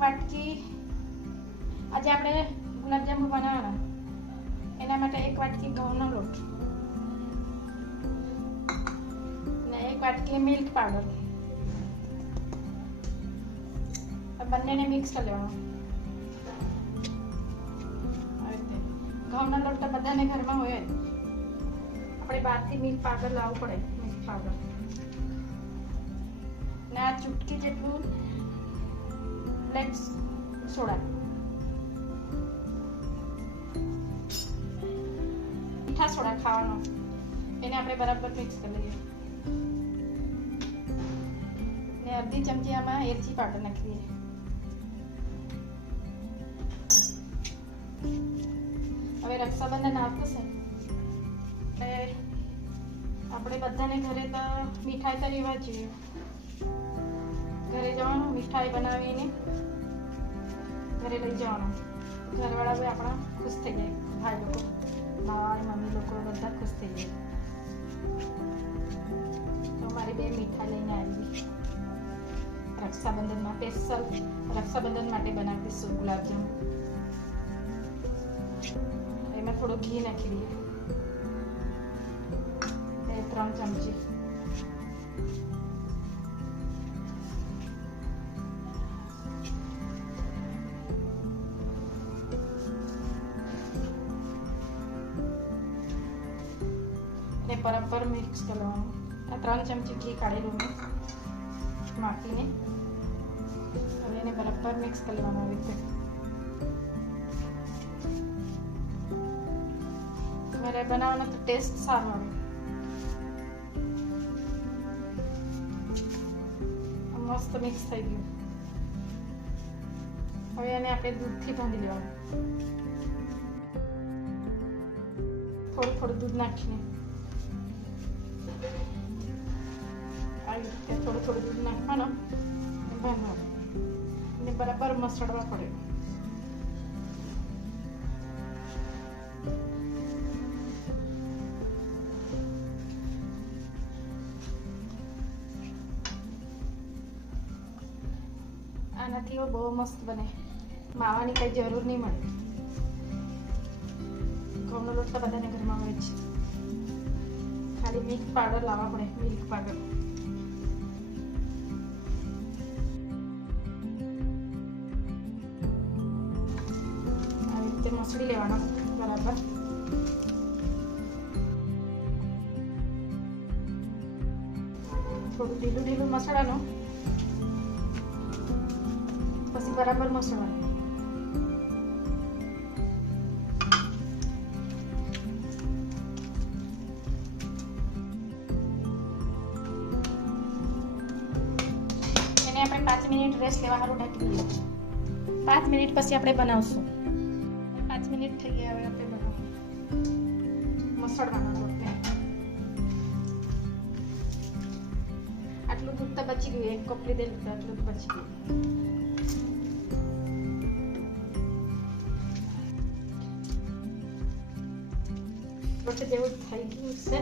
વાટકી આજે આપણે ગુલાબજાંબુ બનાવવાના એના માટે 1 વાટકી ઘઉંનો લોટ ને 1 વાટકી મિલ્ક પાવડર બંનેને મિક્સ કરી લેવાનું. ઘઉંનો લોટ તો બધાને ઘરમાં હોય જ, આપણે બહારથી મિલ્ક પાવડર લાવવું પડે. મિલ્ક પાવડર ને આ ચૂટકી જેટલું બ્લેક સોડા, મીઠા સોડા ખાવાનો, એને આપણે બરાબર મિક્સ કરી લઈએ. ને અડધી ચમચી આમાં એલચી પાવડર નાખી દઈએ. હવે રક્ષાબંધન આવતું છે એટલે આપણે બધાને ઘરે તો મીઠાઈ તો લેવા જોઈએ. ઘરે જવાનું, મીઠાઈ બનાવીને ઘરે લઈ જવાનું. ઘરવાળા બી આપણા ખુશ થઈ જાય, ભાઈ લોકો, માવા મમ્મી લોકો બધા ખુશ થઈ જાય. તો મારી બે મીઠાઈ લઈને આવી રક્ષાબંધનમાં સ્પેશિયલ રક્ષાબંધન માટે બનાવીશું ગુલાબજાંબુ. એમાં થોડું ઘી નાખી દઈએ, 3 ચમચી. ને બરાબર મિક્સ કરવાનું. આ 3 ચમચી ઘી કાઢેલું મેં નાખીને હવે એને બરાબર મિક્સ કરી લેવાનું. આવી રીતે ઘરે બનાવવાનો તો ટેસ્ટ સારો આવે. મસ્ત મિક્સ થઈ ગયું. હવે એને આપણે દૂધથી બાંધી લેવાનું. થોડું થોડું દૂધ નાખીને આવી રીતે થોડું થોડું દૂધ નાખવાનું અને બાંધવાનું. એને બરાબર મસળવા પડે. આનાથી બહુ મસ્ત બને. માવાની કઈ જરૂર નહીં મળે. ઘઉંનો લોટ તો બધાને ઘરમાં હોય છે, ખાલી મિલ્ક પાવડર લાવવા પડે. મિલ્ક પાવડર આવી રીતે મસળી લેવાનો બરાબર. થોડું ઢીલું ઢીલું મસળવાનું, પછી બરાબર મસળવાનું. એને આપણે 5 મિનિટ રેસ્ટ લેવા સારું ઢાંકી દઈએ. 5 મિનિટ પછી આપણે બનાવશું. 5 મિનિટ થઈ ગયા. હવે આપણે મસળવાનો લોટને. આટલું દૂધ તો બચી ગયું. 1 કપ લીધેલું તો આટલું બચી ગયું. લોટ જેવું થઈ ગયું છે.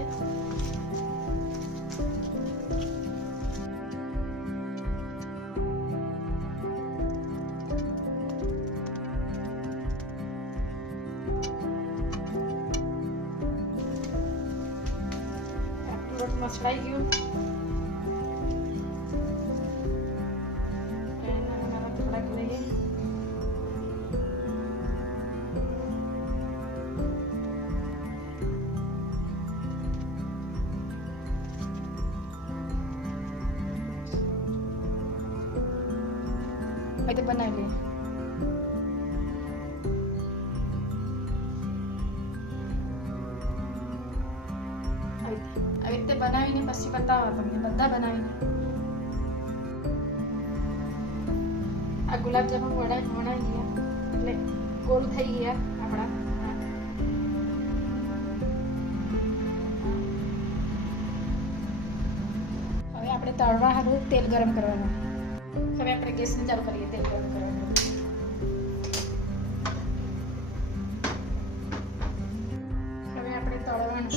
લોટ મસળાઈ ગયું. નાના નાના ટુકડા લઈએ. હવે બનાવી લઈએ. આવી રીતે બનાવીને પછી બતાવો તમને બધા બનાવીને. આ ગુલાબજાંબુ વણાઈ ગયા એટલે ગોળ થઈ ગયા આપણા. હવે આપણે તળવા સારું તેલ ગરમ કરવાનું. હવે આપણે ગેસને ચાલુ કરીએ તેલ ગરમ કરવાનું. હવે આપણે તળવાનું.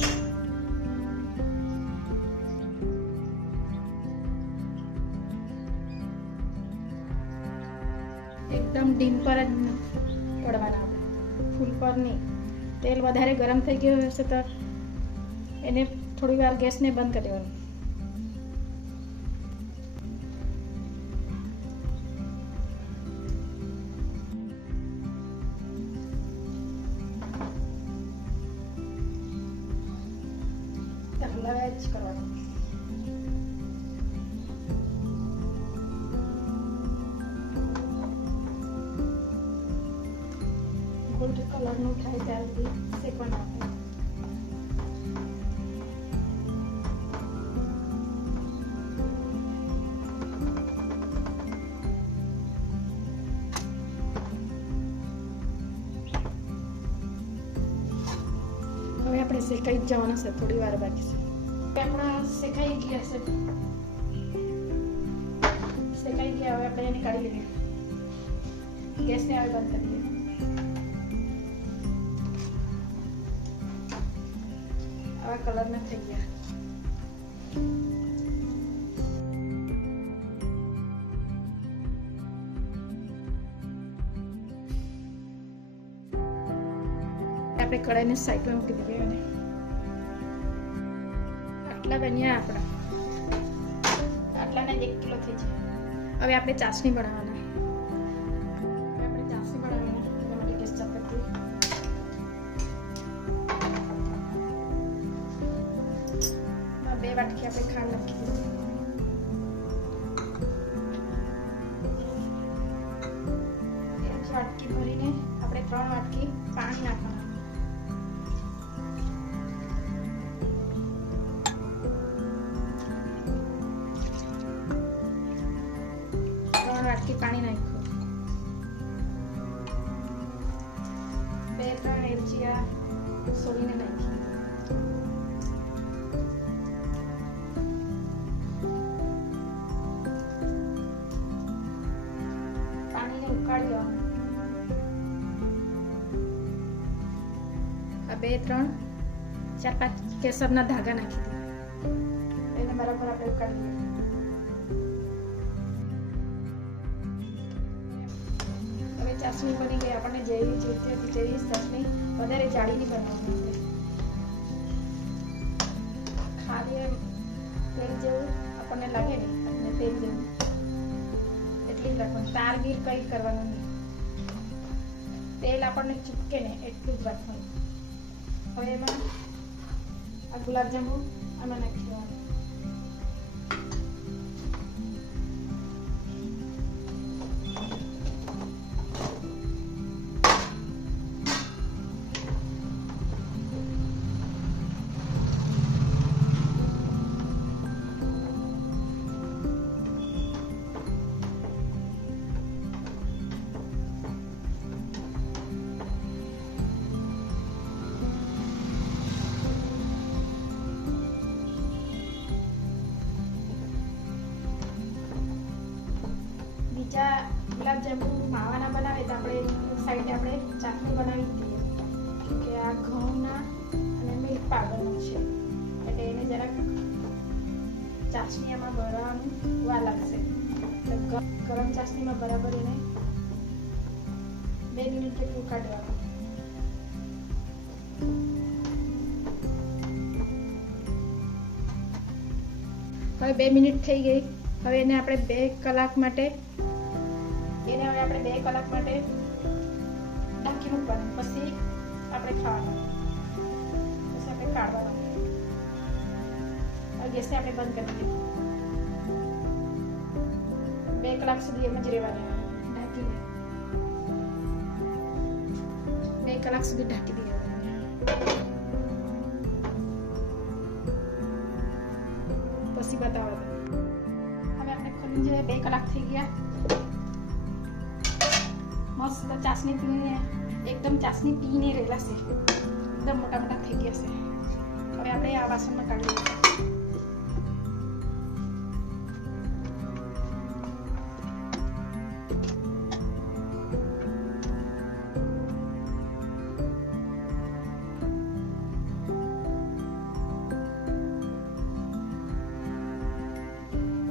એકદમ ડીમ પર જ તળવાના આપણે, ફૂલ પર નહીં. તેલ વધારે ગરમ થઈ ગયું હશે તો એને થોડી વાર ગેસને બંધ કરી દેવાનું. હલાવ્યા જ કરવાનું. ગોલ્ડ કલરનું થાય ત્યાં સુધી શેકવાનું આપણે. હવે આપણે શેકાઈ જ જવાના છે, થોડી વાર બાકી છે. આપણા શેકાઈ ગયા છે, શેકાઈ ગયા. હવે આપણે એને કાઢી લઈએ. ગેસને હવે બંધ કરી દઈએ. આવા કલરના થઈ ગયા. આપણે કઢાઈને સાઈડમાં મૂકી દઈએ. અને આટલા બન્યા આપણા, આટલાને 1 કિલો થઈ જાય. હવે આપણે ચાસણી બનાવવાના. આપણે ચાસણી બનાવવાના એના માટે ગેસ ચાલુ કરી દઈએ. 2 વાટકી આપણે ખાંડ નાખી દીધી. 1 વાટકી ભરીને આપણે 3 વાટકી પાણી નાખવાના. 3 વાટકી પાણી નાખ્યું. 2-3 એલચીયા સોળીને નાખી. પાણીને ઉકાળી લેવાનું. આ 2-3 4-5 કેસરના ધાગા નાખી દીધા. એને બરાબર આપણે ઉકાળી લઈએ. ચાસણી બની ગઈ. આપણને જેવી જોઈતી હતી તેવી ચાસણી, વધારે જાડી નહીં બનાવવાની. ખાલી તેલ જેવું આપણને લાગે ને, અને તેલ જેવું એટલી જ રાખવાનું. તાર ગીર કંઈ કરવાનું નહીં. તેલ આપણને ચૂપકે ને એટલું જ રાખવાનું. હવે એમાં આ ગુલાબજાંબુ આમાં નાખી દેવાનું. બીજા ગુલાબજાંબુ માવાના બનાવે તો આપણે સાઈડે આપણે ચાસણી બનાવી દઈએ. કે આ ઘઉંના અને મિલ્ક પાવડરનો છે, એટલે એને જરાક ચાસણી આમાં ભરવાનું વાર લાગશે. એટલે ગરમ ચાસણીમાં બરાબર એને 2 મિનિટ જેટલું કાઢવાનું. હવે 2 મિનિટ થઈ ગઈ. હવે એને આપણે 2 કલાક માટે ઢાંકી મૂકવાનું. પછી આપણે ખાવાનું, પછી આપણે કાઢવાનું. હવે ગેસને આપણે બંધ કરી દઈએ. 2 કલાક સુધી એમ જ રહેવા દેવાનું ઢાંકીને. 2 કલાક સુધી ઢાંકી દઈએ. પછી બતાવો. હવે આપણે ખોલીને જોઈએ. 2 કલાક થઈ ગયા. મસ્ત ચાસણી પીને એકદમ ચાસણી પીને રહેલા છે. એકદમ મોટા મોટા થઈ ગયા છે. હવે આપણે આ વાસણમાં કાઢી લઈએ.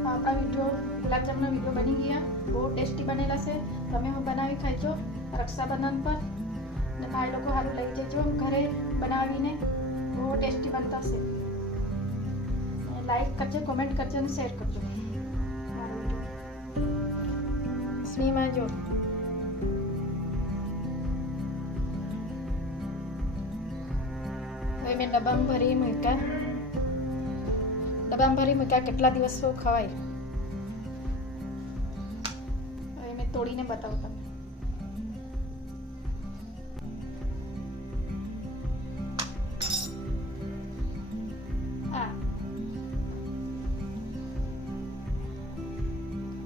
આપણા વિડીયો ગુલાબજામુનનો વિડીયો બની ગયા, બહુ ટેસ્ટી બનેલા છે. તમે હું બનાવી ખાઈજો રક્ષાબંધન પર, ને ભાઈ લોકો સારું લઈ જજો ઘરે બનાવીને, બહુ ટેસ્ટી બનતા છે. લાઈક કરજો, કોમેન્ટ કરજો અને શેર કરજો. સ્મીમાં જો હવે મેં ડબ્બામાં ભરી મૂક્યા, કેટલા દિવસ ખવાય. હવે મેં તોડીને બતાવું તમને.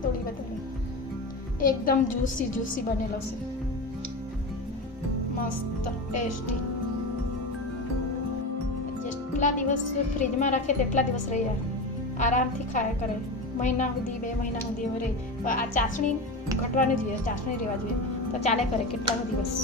તોડી બતાવી, એકદમ જ્યુસી બનેલો છે, મસ્ત ટેસ્ટી. જેટલા દિવસ ફ્રીજમાં રાખે તેટલા દિવસ રહી જાય, આરામથી ખાયા કરે. મહિના સુધી 2 મહિના સુધી રહે. આ ચાસણી ઘટવાની જોઈએ, ચાસણી રહેવા જોઈએ તો ચાલે કરે કેટલા દિવસ.